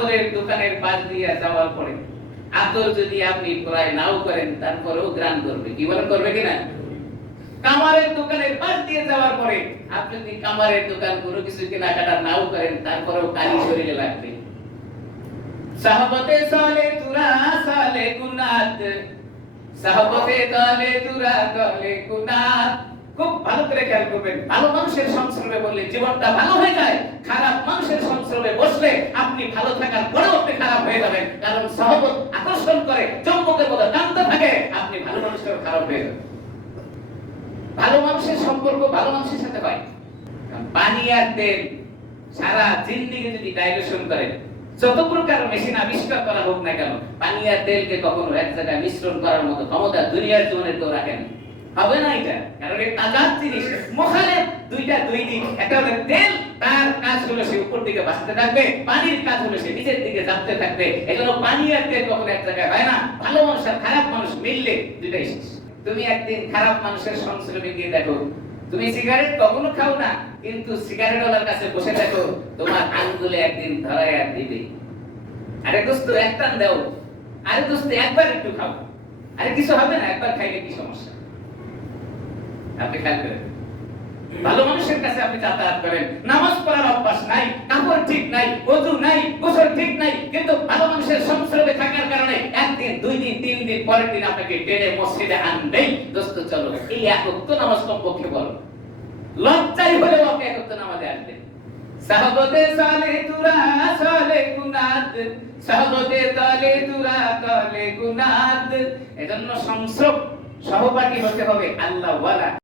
আতরের দোকানের পাশ দিয়ে যাওয়ার পরে আতর যদি আপনি ক্রয় নাও করেন, তারপরেও গ্রান করবে। কি বলেন, করবে কিনা কামারের দোকানের পাশ দিয়ে যাওয়ার পরে আপনি যদি কামারের দোকান কোনো কিছু কেনাকাটা নাও করেন, তারপরেও কালি শরীরে লাগবে। সাহবতে সালে তুরা, সালে কুনাত। সাহবতে তালে তুরা, তালে কুনাত। খুব ভালো করে খেয়াল করবেন, ভালো মানুষের সংস্রবে বললে জীবনটা ভালো হয়ে যায়, খারাপ মানুষের বসলে আপনি ভালো থাকার পরেও আপনি খারাপ হয়ে যাবেন। কারণ সহবত আকর্ষণ করে চম্বকের মতো টানতে থাকে, আপনি ভালো মানুষের খারাপ হয়ে যাবেন। ভালো মানুষের সম্পর্ক ভালো মানুষের সাথে হয়। পানি আর তেল সারা জিন্দিগি যদি ডাইলুশন করে, যত প্রকার মেশিন আবিষ্কার করা হোক না কেন, পানি আর তেলকে কখনো এক জায়গায় মিশ্রণ করার মতো ক্ষমতা দুনিয়ার জীবনে কেউ রাখেন। হবে না এটা? কারণ এটা তাজাত জিনিস মোখালে দুইটা দুই দিক। একটা হলো তেল, তার কাজ হলো সে উপর দিকে বাঁচতে থাকবে, পানির কাজ হলো সে নিচের দিকে যাচ্ছে থাকবে। এজন্য পানি আর তেল কখনো এক জায়গায় হয় না। ভালো মানুষ আর খারাপ মানুষ মিললে দুইটাই শেষ। তুমি একদিন খারাপ মানুষের সংস্রবে গিয়ে দেখো, তুমি সিগারেট কখনো খাও না, কিন্তু সিগারেট ওয়ালার কাছে বসে দেখো, তোমার আঙ্গুলে একদিন ধরায় আর দিবে। আরে দোস্ত, এক টান দাও। আরে দোস্ত, একবার একটু খাও। আরে কিছু হবে না, একবার খাইলে কি সমস্যা? আপনি খেয়াল করেন। ভালো মানুষের কাছে আপনি যাতায়াত করেন। নামাজ পড়ার অভ্যাস নাই, কাপড় ঠিক নাই ওযু নাই, গোসল ঠিক নাই, কিন্তু ভালো মানুষের সংস্রবে থাকার কারণে একদিন, দুই দিন, তিন দিন, পরের দিন আপনাকে টেনে মসজিদে আনবেই। দোস্ত, চলো, এই একক তো নামাজ কমপক্ষে বলো লজ্জাই হলেও আপনি একক তো নামাজে আসবেন সাহবতে সালে তুরা, সালে কুনাদ সাহবতে তালে তুরা, তালে কুনাদ এজন্য সংস্রব, সহপাঠী হতে হবে আল্লাহ ওয়ালা